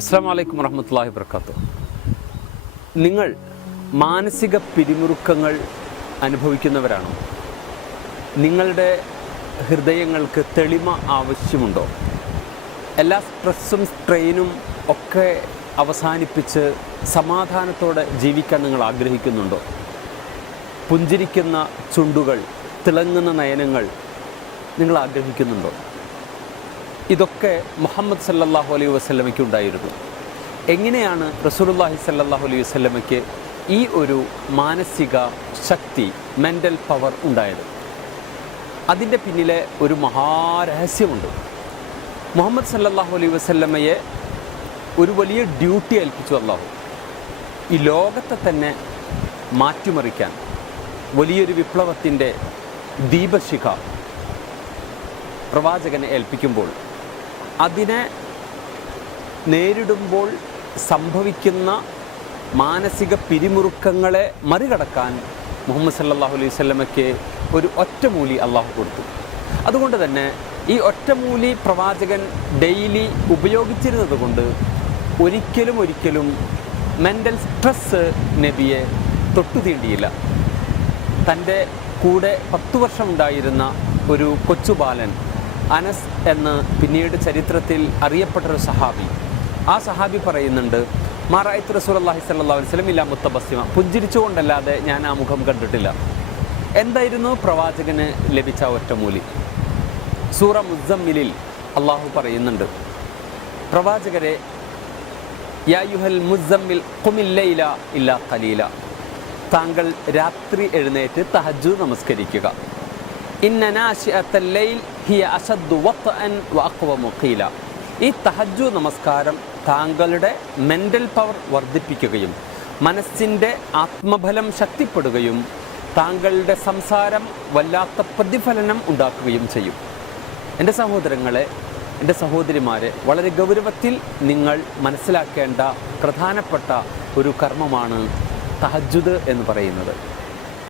അസ്സലാമു അലൈക്കും വറഹ്മത്തുള്ളാഹി വബറകാതുഹു. നിങ്ങൾ മാനസിക പിരിമുറുക്കങ്ങൾ അനുഭവിക്കുന്നവരാണോ? നിങ്ങളുടെ ഹൃദയങ്ങൾക്ക് തെളിമ ആവശ്യമുണ്ടോ? എല്ലാ സ്ട്രെസ്സും സ്ട്രെയിനും ഒക്കെ അവസാനിപ്പിച്ച് സമാധാനത്തോടെ ജീവിക്കാൻ നിങ്ങൾ ആഗ്രഹിക്കുന്നുണ്ടോ? പുഞ്ചിരിക്കുന്ന ചുണ്ടുകൾ, തിളങ്ങുന്ന നയനങ്ങൾ നിങ്ങൾ ആഗ്രഹിക്കുന്നുണ്ടോ? ഇതൊക്കെ മുഹമ്മദ് സല്ലല്ലാഹു അലൈഹി വസല്ലമയ്ക്ക് ഉണ്ടായിരുന്നു. എങ്ങനെയാണ് റസൂലുള്ളാഹി സല്ലല്ലാഹു അലൈഹി വസല്ലമയ്ക്ക് ഈ ഒരു മാനസിക ശക്തി, മെൻ്റൽ പവർ ഉണ്ടായത്? അതിൻ്റെ പിന്നിലെ ഒരു മഹാരഹസ്യമുണ്ട്. മുഹമ്മദ് സല്ലല്ലാഹു അലൈഹി വസല്ലമയെ ഒരു വലിയ ഡ്യൂട്ടി ഏൽപ്പിച്ചു അല്ലാഹു. ഈ ലോകത്തെ തന്നെ മാറ്റിമറിക്കാൻ വലിയൊരു വിപ്ലവത്തിൻ്റെ ദീപശിഖ പ്രവാചകനെ ഏൽപ്പിക്കുമ്പോൾ, അതിനെ നേരിടുമ്പോൾ സംഭവിക്കുന്ന മാനസിക പിരിമുറുക്കങ്ങളെ മറികടക്കാൻ മുഹമ്മദ് സല്ലല്ലാഹു അലൈഹി വസല്ലമയ്ക്ക് ഒരു ഒറ്റമൂലി അള്ളാഹു കൊടുത്തു. അതുകൊണ്ട് തന്നെ ഈ ഒറ്റമൂലി പ്രവാചകൻ ഡെയിലി ഉപയോഗിച്ചിരുന്നത് കൊണ്ട് ഒരിക്കലും മെൻ്റൽ സ്ട്രെസ്സ് നബിയെ തൊട്ടു തീണ്ടിയില്ല. തൻ്റെ കൂടെ 10 വർഷമുണ്ടായിരുന്ന ഒരു കൊച്ചുബാലൻ അനസ് എന്ന് പിന്നീട് ചരിത്രത്തിൽ അറിയപ്പെട്ടൊരു സഹാബി, ആ സഹാബി പറയുന്നുണ്ട്, മാറായിത്ത് റസൂലുള്ളാഹി സ്വല്ലല്ലാഹു അലൈഹി വസല്ലം ഇല്ലാ മുത്തബസ്സിമ, പുഞ്ചിരിച്ചുകൊണ്ടല്ലാതെ ഞാൻ ആ മുഖം കണ്ടിട്ടില്ല. എന്തായിരുന്നു പ്രവാചകന് ലഭിച്ച ഒറ്റമൂലി? സൂറ മുസ്സമ്മിലിൽ അള്ളാഹു പറയുന്നുണ്ട്, പ്രവാചകരെ, യാ അയ്യുഹൽ മുസ്സമ്മിൽ ഖുമിൽ ലൈല ഇല്ലാ ഖലീല, താങ്കൾ രാത്രി എഴുന്നേറ്റ് തഹജ്ജുദ് നമസ്കരിക്കുക. ഇന്ന നാശിഅത്തൽ ലൈൽ ഹിയ അശദ്ദു വത്അൻ വഅഖ്വമു ഖീല, ഈ തഹജ്ജുദ് നമസ്കാരം താങ്കളുടെ മെൻ്റൽ പവർ വർദ്ധിപ്പിക്കുകയും മനസ്സിൻ്റെ ആത്മബലം ശക്തിപ്പെടുകയും താങ്കളുടെ സംസാരം വല്ലാത്ത പ്രതിഫലനം ഉണ്ടാക്കുകയും ചെയ്യും. എൻ്റെ സഹോദരങ്ങളെ, എൻ്റെ സഹോദരിമാരെ, വളരെ ഗൗരവത്തിൽ നിങ്ങൾ മനസ്സിലാക്കേണ്ട പ്രധാനപ്പെട്ട ഒരു കർമ്മമാണ് തഹജ്ജുദ് എന്ന് പറയുന്നത്.